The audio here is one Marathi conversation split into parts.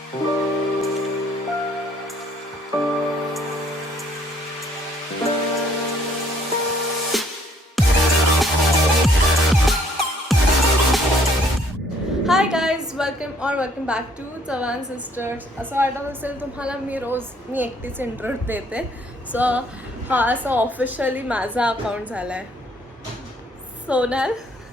High guys, welcome back to Chavan sisters. असं वाटत असेल तुम्हाला मी एकटीच इंट्रो देते. सो हा असं ऑफिशियली माझा अकाउंट झाला आहे. सोनल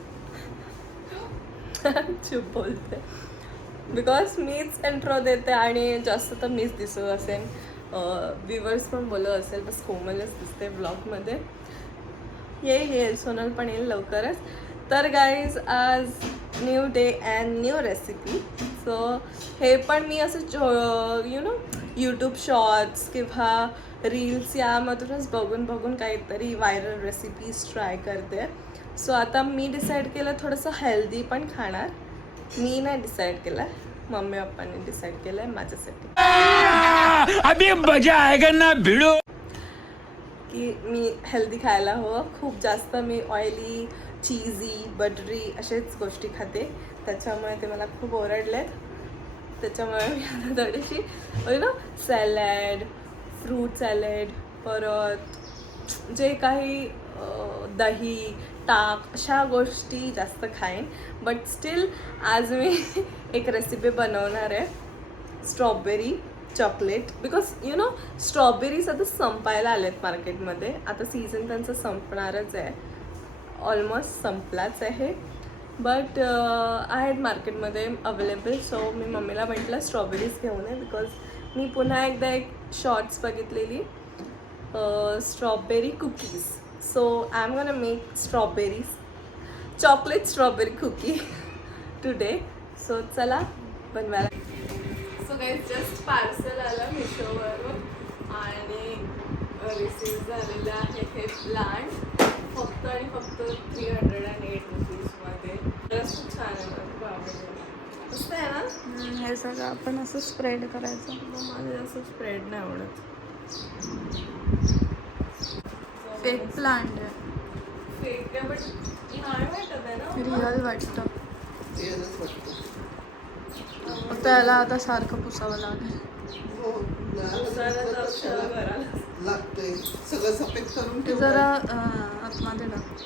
चुप बोलते बिकॉज मीच इंट्रो देते आणि जास्त तर मीच दिसत असेल. व्ह्यूवर्स पण बोलत असेल, बस कोमलच दिसते ब्लॉगमध्ये. येईल सोनल पण येईल लवकरच. तर गाईज, आज new day and new recipe. So हे पण मी असं यूट्यूब शॉर्ट्स किंवा रील्स यामधूनच बघून काहीतरी व्हायरल रेसिपीज ट्राय करते. सो आता मी डिसाईड केलं थोडंसं हेल्दी पण खाणार. मी नाही डिसाईड केलं, मम्मी पप्पांनी डिसाईड केलं आहे माझ्यासाठी. अभी मजा आएगा ना भिड़ो. की मी हेल्दी खायला हवं. खूप जास्त मी ऑइली, चीझी, बटरी असेच गोष्टी खाते. त्याच्यामुळे ते मला खूप ओरडलेत. त्याच्यामुळे मी आता थोडीशी सॅलड, फ्रूट सॅलड, परत जे काही दही, ताक अशा गोष्टी जास्त खाईन. बट स्टील आज मी एक रेसिपी बनवणार आहे, स्ट्रॉबेरी चॉकलेट. बिकॉज स्ट्रॉबेरीज आता संपायला आलेत मार्केटमध्ये. आता सीझन त्यांचं संपणारच आहे, ऑलमोस्ट संपलाच आहे. बट आहेत मार्केटमध्ये अवेलेबल. सो मी मम्मीला म्हटलं स्ट्रॉबेरीज घेऊन ये. बिकॉज मी पुन्हा एकदा एक शॉर्ट्स बघितलेली strawberry cookies. So I am gonna make chocolate strawberry cookie today. So चला बनवायला. सो गाईज, जस्ट पार्सल आलं मिशोवरून आणि रिसीव झालेलं आहे हे प्लांट फक्त आणि फक्त 308 रुपीजमध्ये. खरंच खूप छान आहे, मला खूप आवडलं. मस्त आहे ना. हे सगळं आपण असं स्प्रेड करायचं. मला जास्त स्प्रेड नाही आवडत. फेक प्लांट आहे, फेक आहे बट नाही वाटत आहे ना. रिअल वाटतं. फक्त याला आता सारखं पुसावं लागेल. लागतंय सगळं सफेद करून ते जरा आतमध्ये टाक.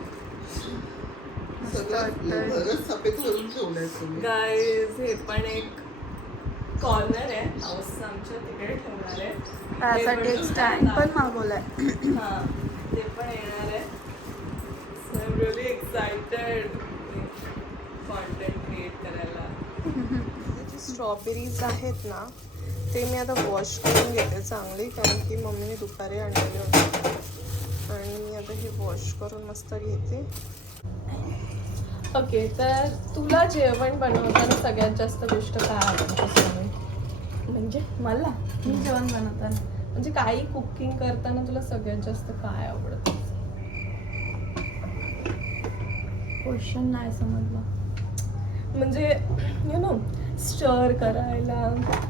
सगळं सफेद करून ठेवलंय तुम्ही. गाईज, हे पण एक कॉर्नर आहे हाऊसचं आमच्या, तिकडे ठेवणार आहे. त्यासाठी एक स्टँड पण मागवलाय. हां, ते पण येणार आहे. So I am really excited content create करायला. जे स्ट्रॉबेरीज आहेत ना, ते मी आता वॉश करून घेते चांगली, कारण की मम्मीने दुपारी आणलेले होते. आणि मी आता हे वॉश करून मस्त घेते. ओके, तर तुला जेवण बनवताना सगळ्यात जास्त गोष्ट काय आवडते? म्हणजे मला मी जेवण बनवताना म्हणजे काही कुकिंग करताना तुला सगळ्यात जास्त काय आवडतं? क्वेश्चन नाही समजला. म्हणजे स्टर करायला,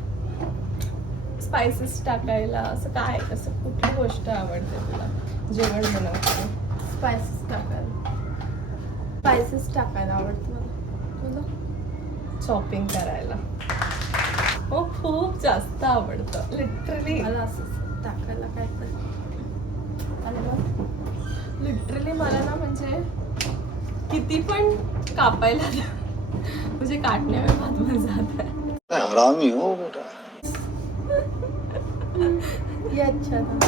स्पायसेस टाकायला, असं काय, असं कुठली गोष्ट आवडते तुला जेवण बनवताना? स्पायसेस टाकायला आवडतं मला. तुला? शॉपिंग करायला हो खूप जास्त आवडतं. लिटरली मला असं टाकायला काय पण लिटरली मला ना, म्हणजे किती पण कापायला म्हणजे काटण्या हात मध्ये जात आहे. हरामी हो बेटा. ये अच्छा ना.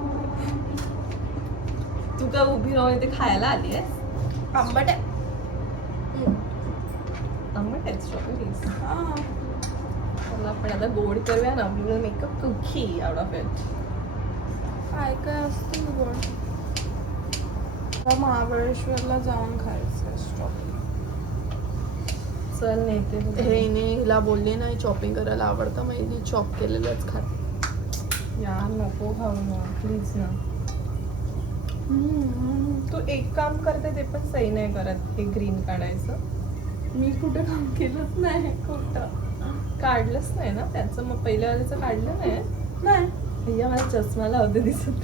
तू का उभी राहून इथे खायला आली आहेस? आंबट आहे. आंबट आहे स्ट्रॉबेरीज. चला आपण आता गोड करूया ना. We will make a cookie out of it. काय काय असतं गोड. महाबळेश्वरला जाऊन खायचं स्ट्रॉबेरी. चल नेते. हिला बोलली नाही चॉपिंग करायला आवडतं, मग हिने चॉप केलेलंच खाते. यार नको खाऊ ना प्लीज ना. तू एक काम करते ते पण सही नाही करत, हे ग्रीन काढायचं. मी कुठं काम केलंच नाही. कुठं काढलंच नाही ना त्याचं? मग पहिल्या वेळेचं काढलं नाही? नाही. भैया मला चष्मा लावते दिसत.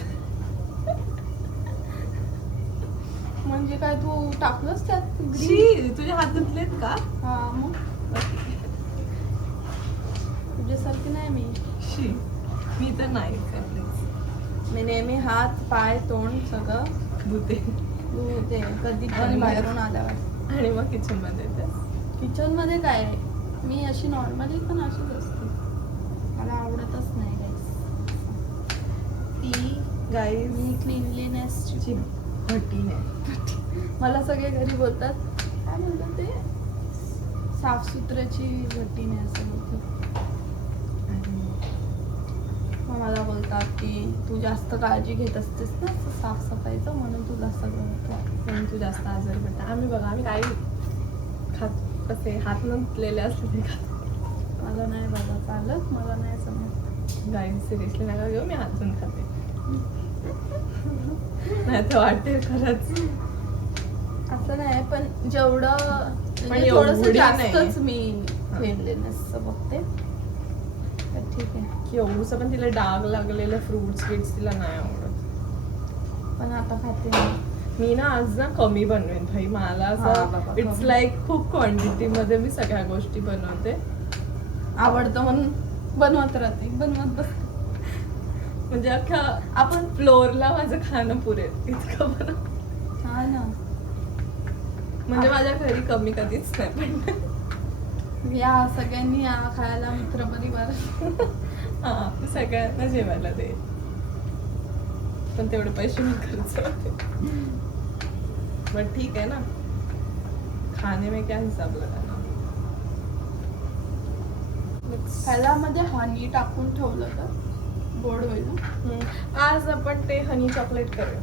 म्हणजे काय तू टाकलंस त्यात? तुझे हात धुतलेत का? हा, मग मी. शी मी तर नाही प्लीज मी नेहमी हात पाय तोंड सगळं धुते धुते कधी पण आणि बाहेरून आल्यावर. आणि मग किचन मध्ये येते. किचन मध्ये काय मी अशी नॉर्मली पण अशीच असते. मला आवडतच नाही गाईस ती गाईज मी क्लिनलीनेसची भटीने मला सगळे घरी बोलतात काय म्हणतात ते साफसुथऱ्याची भट्टीने असं बोलतात. मग मला बोलतात की तू जास्त काळजी घेत असतेस ना असं साफसफाईचं म्हणून तुला सगळं होतं. म्हणून तू जास्त आजारी पडता. आम्ही बघा आम्ही काही खात कसे हात न धुतलेले असले ते खात. मला नाही बाबा चालत मला नाही समजत. गाईज सिरियसली नका घेऊ मी हात धुवून खाते. नाही तर वाटते खरंच. असं नाही पण जेवढं पण म्हणजे थोडंसं एवढी जास्तच नाही. मी क्लिनलीनेस बघते तर ठीक आहे. की एवढंसं पण तिला डाग लागलेले फ्रुट्स बिट्स तिला नाही आवडत. पण आता खाते मी. मी ना आज ना कमी बनवेन भाई. मला हा असं बाबा, इट्स कमी. लाईक खूप क्वांटिटी मध्ये मी सगळ्या गोष्टी बनवते. आवडतं म्हणून बनवत राहते बनवत बसते. म्हणजे अख्ख्या आपण फ्लोअरला माझं खाणं पुरेल इतकं बनव. हा ना म्हणजे माझ्या घरी कमी कधीच नाही पण या सगळ्यांनी या खायला मित्रपरिवार. हा सगळ्यांना जेवायला दे. पण तेवढे पैसे मी खर्च होते. बट ठीक आहे ना खाने में क्या हिसाब लगाना. ह्याला मध्ये हनी टाकून ठेवलं तर गोड होईल ना. आज आपण ते हनी चॉकलेट करूया.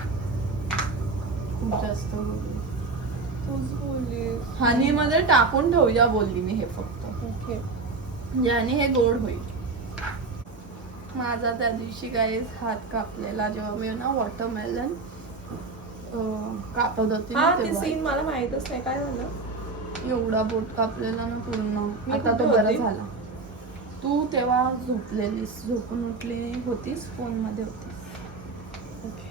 खूप जास्त तूच बोललीस. हनी मध्ये टाकून ठेवूया बोलली मी हे फक्त ओके. ज्याने हे गोड होईल. माझा त्या दिवशी काही हात कापलेला जेव्हा मी ना वॉटरमेलन कापत होती हा ना ते तेव्हा. सीन मला माहितच नाही काय झालं. एवढा बोट कापलेला ना पूर्ण. मी आता कुठे तो बरा होती? झाला. तू तेव्हा झोपलेलीस झोपून उठली होतीस फोन मध्ये होतीस. ओके.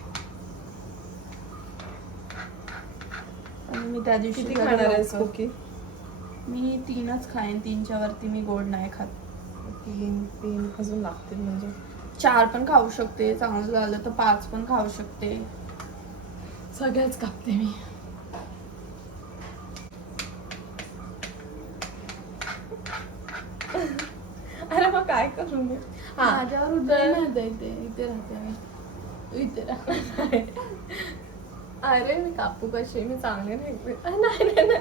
आणि मी त्या दिवशी किती जरा खाणार आहेस लवकर- कुकी? मी 3च खाईन. 3च्या वरती मी गोड नाही खात. 3 अजून लागतील म्हणजे 4 पण खाऊ शकते चांगलं झालं तर 5 पण खाऊ शकते. सगळ्याच कापते मी. अरे मग काय करू मी. हा माझ्यावर उदय नाही द्या इथे राहते मी. इथे राहते. अरे मी कापू कशी मी चांगले नाही.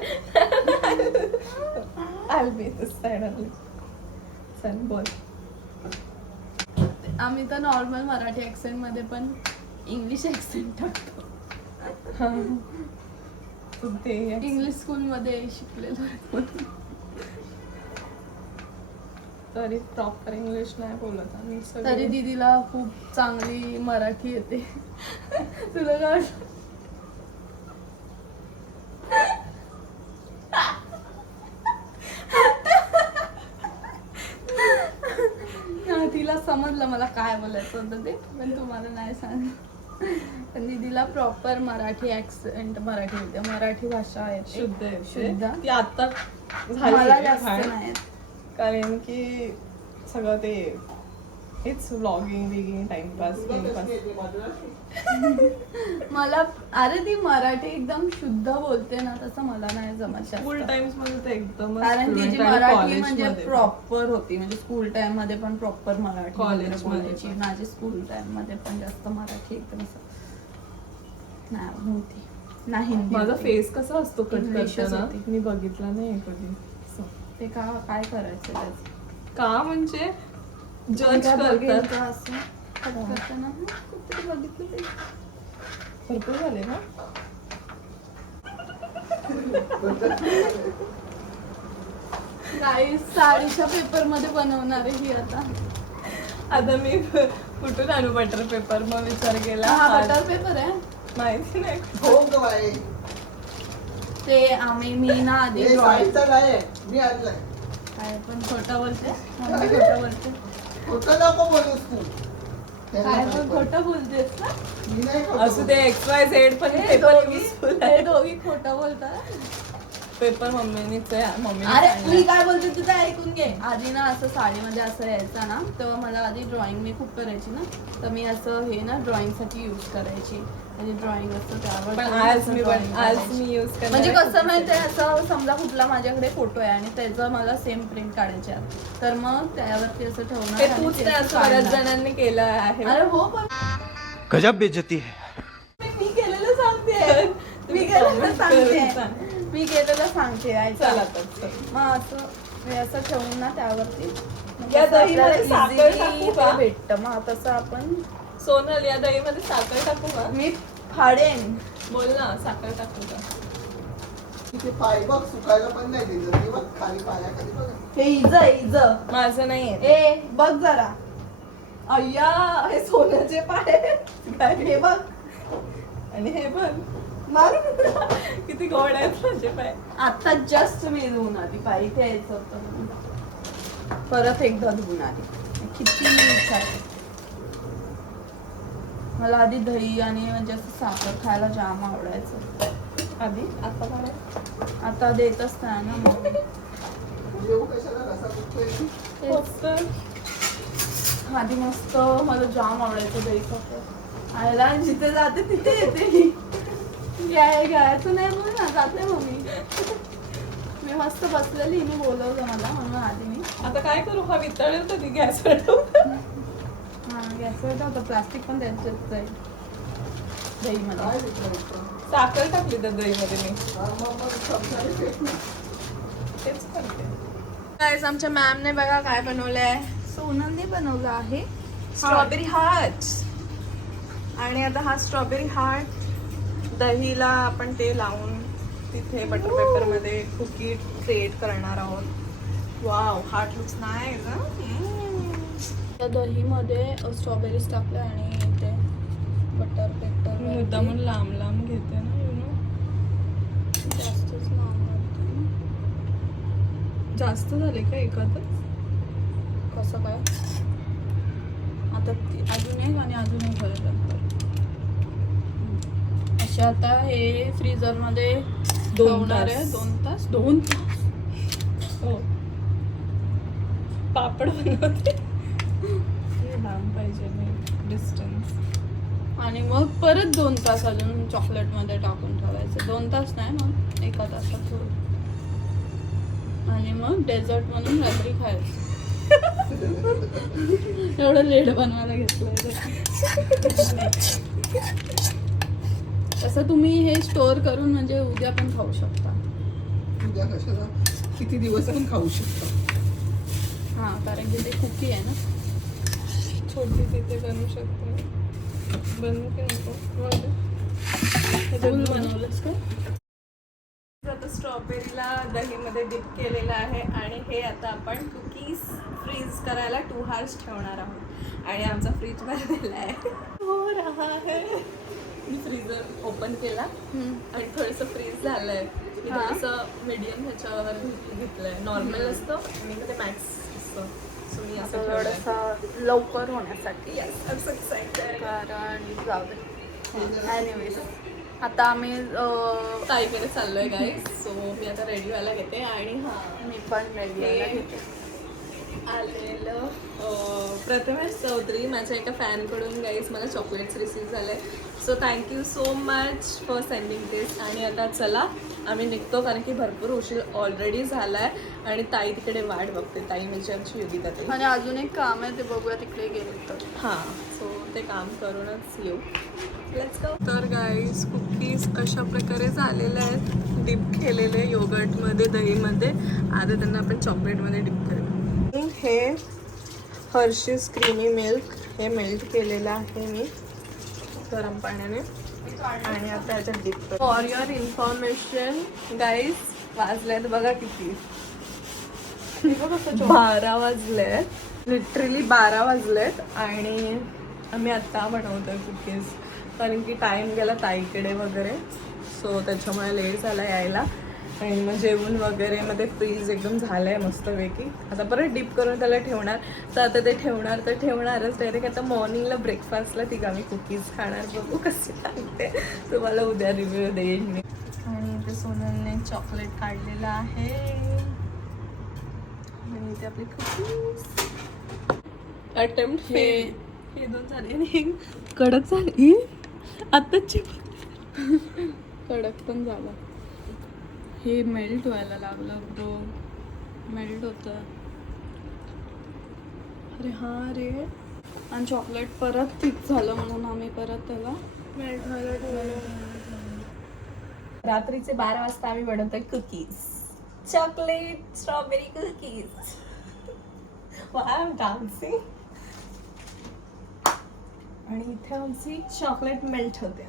I'll be this side only. चल बोल. आम्ही तर नॉर्मल मराठी ऍक्सेंट मध्ये पण इंग्लिश ऍक्सेंट टाकतो. तू ते इंग्लिश स्कूल मध्ये शिकलेलो आहे म्हणून. तरी प्रॉपर इंग्लिश नाही बोलत आम्ही सगळे. तरी दीदीला खूप चांगली मराठी येते. तुला काय वाटतं? हा, तिला समजलं मला काय बोलायचं होतं ते पण तुम्हाला नाही सांग. पण दीदीला प्रॉपर मराठी ऍक्सेंट मराठी येते. मराठी भाषा येते शुद्ध आहे शुद्ध. ती आता मला झाली जास्त बाहेर. नाही. कारण की सगळं ते हेच व्लॉगिंग बिगिंग टाइमपास. मला अरे ती मराठी एकदम शुद्ध बोलते ना तसं मला नाही जमत स्कूल जास्त. टाइम्स मध्ये तर एकदम कारण तिची मराठी म्हणजे प्रॉपर होती. म्हणजे स्कूल टाइम मध्ये पण प्रॉपर मराठी College वगैरे मध्ये बोलायची. पण. माझी स्कूल टाइम मध्ये पण जास्त मराठी एकदम असं नाही होती. नाही हिंदी माझा होती. फेस कसा असतो कट Englishच करताना होती. मी बघितला नाही कधी. असं. ते काय करायचं त्याचं? का म्हणजे जज काय बघेल करतात. का असं cut करताना कुठे बघितलं ते. भरपूर झाले ना. काही साडीच्या पेपर मध्ये बनवणार आहे ही आता. आता मी कुठून आणू बटर पेपर मग विचार केला. हा आज बटर पेपर आहे. माहिती नाही. हो ग बाई. ते मी ना आधी हे drawing- साईडचा नाही आहे. मी आणलाय. काय पण खोटं बोलते मम्मी खोटं बोलते. खोटं नको बोलूस तू. काय पण खोटं बोलतेस ना. मी नाही खोटं असू दे XYZ पण हे पेपर दोघी useful हे आहे. दोघी खोटं बोलतात. पेपर मम्मीनीच आहे. मम्मीने अरे सांगितलं. मी काय बोलते तुझं ऐकून घे. आधी ना असं साडीमध्ये असं यायचं ना, तेव्हा मला आधी ड्रॉइंग मी खूप करायची ना, तर मी असं हे ना ड्रॉइंगसाठी यूज करायची. म्हणजे ड्रॉइंग असतं त्यावर पण करून आज असं मी drawing आज करायची. मी यूज करणार म्हणजे आहे कसं माहितीये, असं समजा कुठला माझ्याकडे फोटो आहे आणि त्याचं मला सेम प्रिंट काढायचे आहे, तर मग त्यावरती असं ठेवणार हे आणि तूच ते नाही असं असं बऱ्याच काढणार. जणांनी केलं आहे. अरे हो, पण गजब बेइज्जती है. मी केलेलं सांगते. मी केलेलं सांगते. मी केलेलं सांगते. चल ऐका. आता चल. मग असं हे असं ठेवून ना त्यावरती मग या असं दहीमध्ये आपल्याला साखर easily टाकू का? ते भेटतं. मग तसं आपण सोनल या दहीमध्ये साखर टाकू का? मी फाडेन. बोल ना, साखर टाकू का? तिथे पाय बघ सुकायला पण नाही दिलं ते बघ खाली पायाखाली बघ. हे इज माझं नाही आहे. ए बघ जरा. अय्या हे सोन्याचे पाय. हे बघ. आणि हे बघ मार. किती गोड आहेत माझे पाय. आता जस्ट मी धुवून आली पाय. इथे यायचं होतं. परत एकदा धुवून आली. किती इच्छा आहे. मला आधी दही आणि म्हणजे असं साखर खायला जाम आवडायचं. आधी आता काय आता देतच नाही ना मग. येऊ कशाला रसा दुखतोय. फक्त आधी मस्त मला जाम आवडायचं दही साखर. आयला जिथे जाते तिथे येते. घ्यायचं नाही बोल ना, जाते मग मी मस्त बसलेली. मी बोलवलं मला म्हणून आधी मी. आता काय करू? हा वितळेल कधी गॅसवर ठेवू? हा गॅसवर होतं. प्लास्टिक पण द्यायचं जाईल दहीमध्ये. काय विचारायचं साखर टाकली तर दहीमध्ये मी मग समजायला फेक ना. तेच करते. गाईस आमच्या मॅमने बघा काय बनवलंय. सोनलने बनवलं आहे स्ट्रॉबेरी हार्ट. आणि आता हा स्ट्रॉबेरी हार्ट दहीला आपण ते लावून तिथे बटर पेपर मध्ये कुकी क्रिएट करणार आहोत. Wow, heart looks nice. त्या दहीमध्ये स्ट्रॉबेरीज टाकल्या आणि ते बटर पेपर मुद्दामून लांब लांब घेते ना, यु नो. जास्तच मागवते ना. जास्त झाले का एखादं? कसं काय आता अजून एक आणि अजून एक भरलं. असे आता हे फ्रीजर मध्ये 2 ठेवणार आहे. तास. 2 तास 2 तास. हो, पापड बनवते. हे लांब पाहिजे डिस्टन्स. आणि मग परत 2 तास अजून चॉकलेट मध्ये टाकून ठेवायचं. 2 तास नाही मग 1 तासात थोडं. आणि मग डेझर्ट म्हणून रात्री खायचं. एवढं लेट बनवायला घेतलंय. तसं तुम्ही हे स्टोअर करून म्हणजे उद्या पण खाऊ शकता. उद्या कशाला किती दिवस पण खाऊ शकतो. हा, कारण की ते कुकी आहे ना. छोटी तिथे बनवू शकते. बनवू की नको? फुल बनवलंस का? आता स्ट्रॉबेरीला दहीमध्ये डिप केलेलं आहे आणि हे आता आपण कुकीज फ्रीज करायला 2 hours ठेवणार आहोत. आणि आमचा फ्रीज भरलेला आहे. हो रहा है. मी फ्रीजर ओपन केला आणि थोडंसं फ्रीज झालंय. मी थोडंसं मीडियम ह्याच्यावर घेतलंय. नॉर्मल असतं आणि ते मॅक्स असतं. सो मी असं ठेवलंय. थोडंसं लवकर होण्यासाठी. Yes, I'm so excited. कारण जाऊ दे. एनिवेज आता आम्ही ताईकडे चाललोय गाईस. सो मी आता रेडी व्हायला घेते. आणि मी पण रेडी आलेलं प्रथमेश चौधरी माझ्या एका फॅनकडून गाईस मला चॉकलेट्स रिसीव्ह झाले. So thank you so much for sending this. आणि आता चला आम्ही निघतो, कारण की भरपूर उशीर ऑलरेडी झाला आहे आणि ताई तिकडे वाट बघते. ताई म्हणजे आमची योगिता ताई. आणि अजून एक काम आहे ते बघूया तिकडे गेले तर. हां, सो ते काम करूनच येऊ. Let's go. तर गाईस कुकीज अशा प्रकारे झालेले आहेत, डिप केलेले योगर्टमध्ये दहीमध्ये. आता त्यांना आपण चॉकलेटमध्ये डिप करू. हे हर्षीज क्रीमी मिल्क हे मेल्ट केलेलं आहे मी गरम पाण्याने आणि आता ह्याच्यात डिप करू. फॉर युअर इन्फॉर्मेशन गाईज वाजलेत बघा किती. 12 वाजलेत, लिटरली 12 वाजलेत. आणि आम्ही आत्ता बनवतोय कुकीज, कारण की टाईम गेला ताईकडे वगैरे. सो त्याच्यामुळे लेट झाला यायला. आणि मग जेवण वगैरे मग ते फ्रीज एकदम झालं आहे मस्तपैकी. आता परत डिप करून त्याला ठेवणार. तर आता ते ठेवणार तर ठेवणारच डायरेक्ट. आता मॉर्निंगला ब्रेकफास्टला ती आम्ही कुकीज खाणार. बघू कसे लागते, तुम्हाला उद्या रिव्ह्यू देईन मी. आणि इथे सोनलने चॉकलेट काढलेलं आहे आणि इथे आपले कुकीज. अटेम्प्ट हे 2 झाले आणि कडक झाली आत्ताची कडक पण झाला. हे मेल्ट व्हायला लागलं ब्रो, मेल्ट होतं. अरे हा रे, आणि चॉकलेट परत थिक झालं म्हणून आम्ही परत त्याला मेल्ट व्हायला ठेवलं. रात्रीचे 12 वाजता आम्ही बनवतोय cookies, chocolate strawberry cookies. Wow dancing. आणि इथे आमची चॉकलेट मेल्ट होते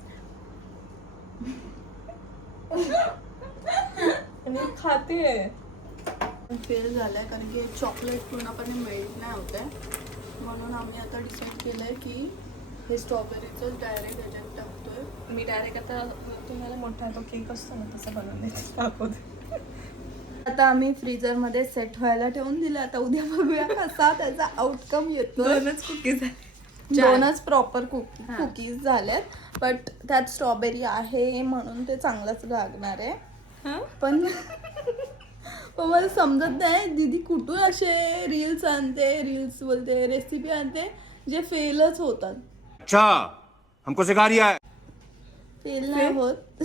आणि खाते. फेल झालाय कारण की चॉकलेट पूर्णपणे मेल्ट नाही होत आहे, म्हणून आम्ही आता डिसाईड केलंय की हे स्ट्रॉबेरीचं डायरेक्ट ह्याच्यात टाकतोय. मी डायरेक्ट आता तुम्हाला मोठा तो केक असतो ना तसं बनवून देते. आता आम्ही फ्रीजरमध्ये सेट व्हायला ठेवून दिलं. आता उद्या बघूया कसा त्याचा आउटकम येतो. 2च कुकीज आहे. 2च प्रॉपर कुकीज झाल्यात, बट त्यात स्ट्रॉबेरी आहे म्हणून ते चांगलंच लागणार आहे. पण मला समजत नाही दीदी कुठून असे रील्स आणते, रील्स बोलते, रेसिपी आणते जे फेलच होतात. अच्छा हमको सिखा रिया है. फेल नाही होत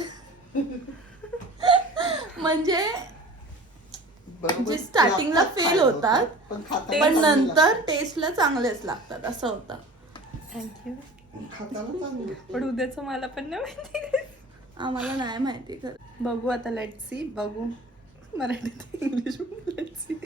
म्हणजे बरोबर जे स्टार्टिंगला लागतात, फेल खायला होतात, पण खाताना पण चांगलं नंतर टेस्टला चांगलेच लागतात असं होतं. थँक्यू. लागतं. खाताना चांगलं लागतं. पण उद्याचं मला पण नाही माहिती. आम्हाला नाही माहिती खरं. बघू आता, लेट सी. बघू मराठीत इंग्लिश लेट सी.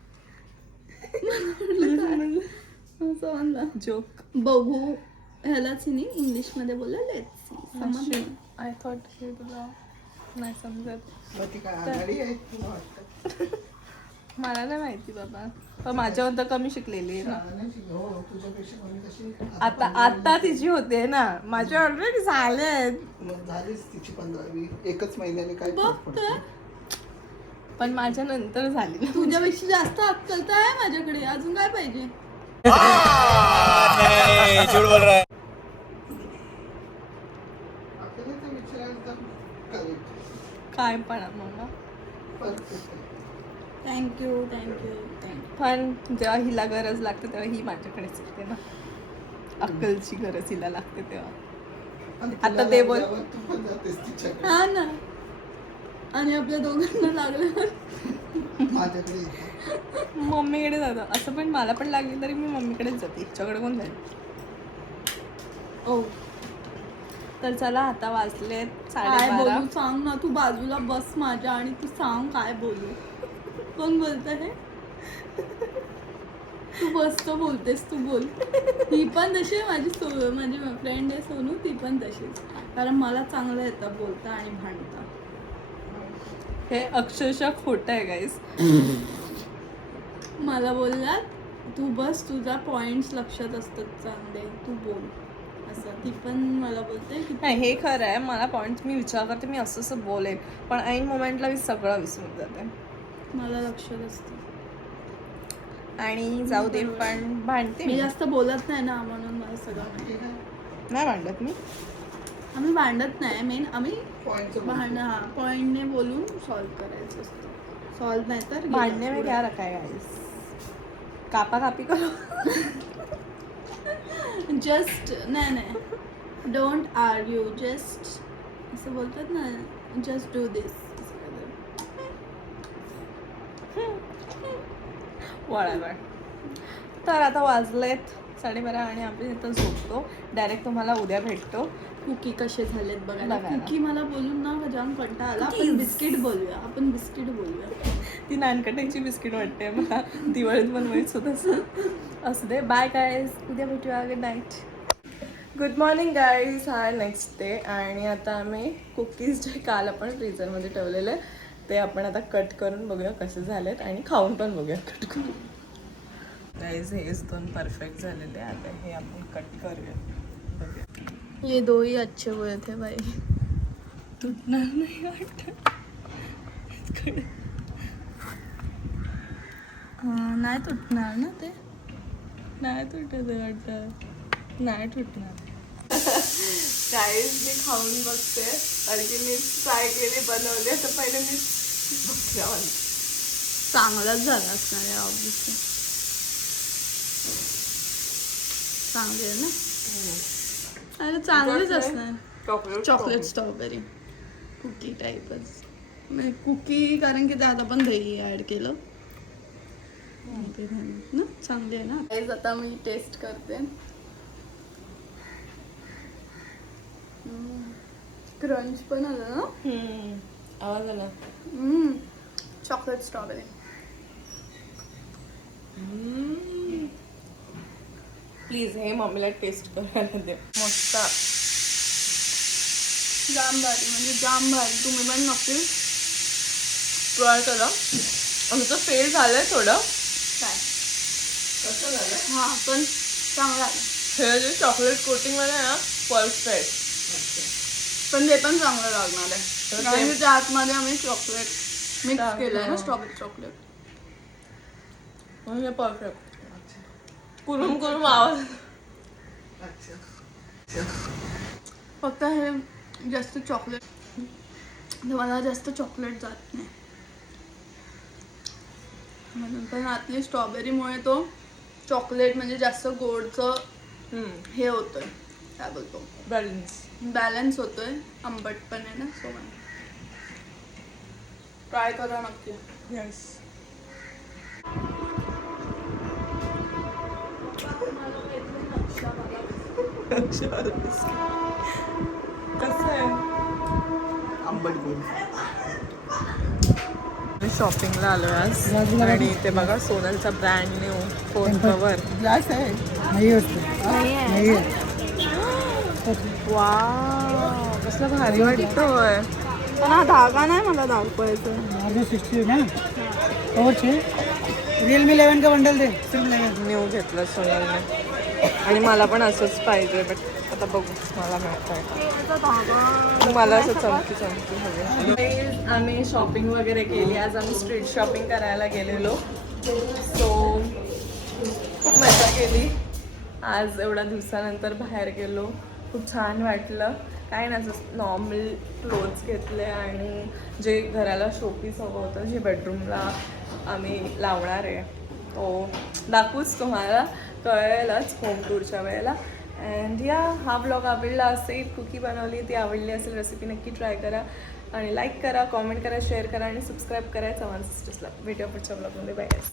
असं म्हणलं जोक. बघू ह्यालाच हिनी इंग्लिशमध्ये बोललं लेट्स सी. समजलं? आय थॉट हे तुला नाही समजत. मग ती काय आघाडी आहे तुला वाटतं? मला नाही माहिती बाबा, पण माझ्यावर तर कमी शिकलेली आहे ना. शाळा नाही शिकली. हो, तुझ्यापेक्षा कमी कशी आता तिची होते ना, माझे ऑलरेडी झालेत. मग झालीच तिची 15वी. एकच महिन्याने काय बघ फरक पडतो? पण माझ्या नंतर झाली. तुझ्यापेक्षा जास्त अक्कल तर आहे माझ्याकडे, अजून काय पाहिजे. आपल्याला ते विचारायचं करेक्ट. काय पण मम्मा. परफेक्ट. थँक्यू. पण जेव्हा हिला गरज लागते तेव्हा ही माझ्याकडेच येते ना. अक्कलची गरज हिला लागते तेव्हा. आणि आता तुला ते बोल. लागल्यावर तू पण जातेस तिच्याकडे. हा ना, आणि आपल्या दोघांना लागलं माझ्याकडे येते. मम्मीकडे जातं असं, पण मला पण लागली तरी मी मम्मीकडेच जाते. हिच्याकडे कोण जाईल. ओ तर चला आता वाजलेत काय 12:30. बोलू सांग ना, तू बाजूला बस माझ्या आणि तू सांग काय बोलू. कोण बोलत आहे? तू बस तर बोलतेस, तू बोल. ही पण तशी आहे माझी फ्रेंड आहे सोनू, ती पण तशीच. कारण मला चांगलं येतं बोलता आणि भांडता. हे अक्षरशः खोटं आहे गाईस. मला बोललात तू बस, तुझा पॉइंट्स लक्षात असतात चांगले, तू बोल असं. ती पण मला बोलते की नाही, हे खरं आहे. मला पॉईंट मी विचार करते, मी असं बोलेन, पण ऐन मोमेंटला मी सगळं विसरून जाते. मला लक्षात असतं. आणि जाऊ दे, पण भांडते मी मी. जास्त बोलत नाही ना, म्हणून मला सगळं माहिती. ठीक आहे. नाही भांडत मी. आम्ही भांडत नाही, मेन आम्ही पॉईंटचं बोल. पॉइंटने बोलून सॉल्व्ह करायचं असतं. सॉल्व्ह नाही तर भांडणे में क्या रखा है गाइस. कापा कापी करो. जस्ट नाही, डोंट आर्ग्यू, जस्ट असं बोलतात ना, जस्ट डू दिस. वळावळ. तर आता वाजलेत 12:30 आणि आम्ही इथं झोपतो. डायरेक्ट तुम्हाला उद्या भेटतो. कुकी कसे झालेत बघायला. बघायला. कुकी मला बोलून ना जाम कंटाळा आला. आपण बिस्किट बोलूया, ती नानकट्यांची बिस्किट वाटते मला. दिवाळीत बनवायचं तसं. असू दे. बाय गाईज, उद्या भेटूया. Good night. Good morning guys. हा नेक्स्ट डे. आणि आता आम्ही कुकीज जे काल आपण फ्रीझरमध्ये ठेवलेले ते आपण आता कट करून बघूया कसे झालेत आणि खाऊन पण बघूया कट करून. गाईज हेच 2 परफेक्ट झालेले. आता हे आपण कट करूया, बघूया. ये 2 ही अच्छे हुए थे भाई. तुटणार नाही वाटत. नाही तुटणार ना ते. नाही तुटत वाटत. नाही तुटणार. गाईज मी खाऊन बघते कारण की मी ट्राय केली बनवली तर पहिले मी बघते चांगलाच झाला असणार आहे ऑब्विसली चांगली आहे ना अरे चांगलीच असणार चॉकलेट स्ट्रॉबेरी कुकी टाईपच म्हणजे कुकी कारण की त्यात आपण दही ऍड केलं ते ना चांगली आहे ना गाईज आता मी टेस्ट करते क्रंच पण आलं ना आवाज आला. चॉकलेट स्ट्रॉबेरी प्लीज हे मम्मीला टेस्ट करायला दे. मस्त जाम भारी म्हणजे जाम भारी तुम्ही पण नक्की ट्राय करा आमचं फेल झालंय थोडं. काय कसं झालं हां पण चांगला आहे हे जे चॉकलेट कोटिंग मध्ये ना परफेक्ट. पण ते पण चांगलं लागणार आहे कारण की त्या आतमध्ये आम्ही चॉकलेट मिक्स केलं आहे ना स्ट्रॉबेरी चॉकलेट म्हणजे परफेक्ट. कुरुम कुरुम आवाज. फक्त हे जास्त चॉकलेट मला जास्त चॉकलेट जात नाही म्हणून पण आतली स्ट्रॉबेरीमुळे तो चॉकलेट म्हणजे जास्त गोडचं हे होतंय काय बोलतो बॅलन्स होतोय आंबट पण आहे ना सो ट्राय करा नक्की येस. कसं आहे आंबट गोड. शॉपिंगला आलो आज आणि ते बघा सोनलचा brand new phone cover. Glass आहे वाव कसला भारी वाटतोय. पण हा धागा नाही मला दाखवायचा 60 ना रियलमी 11 का बंडल दे सिर्फ 11. न्यू घेतलं सोनलने आणि मला पण असंच पाहिजे बट आता बघू मला मिळतंय. मला असं चमकी चमकी हवी. आम्ही शॉपिंग वगैरे केली. आज आम्ही स्ट्रीट शॉपिंग करायला गेलेलो सो खूप मजा केली. आज एवढ्या दिवसानंतर बाहेर गेलो खूप छान वाटलं. काय ना जसं नॉर्मल क्लोथ्स घेतले आणि जे घराला शोपीस हवं होतं जे बेडरूमला आम्ही लावणार आहे तो दाखवूच तुम्हाला कळेलच होम टूरच्या वेळेला. अँड या हा ब्लॉग आवडला असेल कुकी बनवली ती आवडली असेल रेसिपी नक्की ट्राय करा आणि लाईक करा कॉमेंट करा शेअर करा आणि सबस्क्राईब करा चव्हाण सिस्टर्सला. भेटूया पुढच्या ब्लॉगमध्ये. बाय.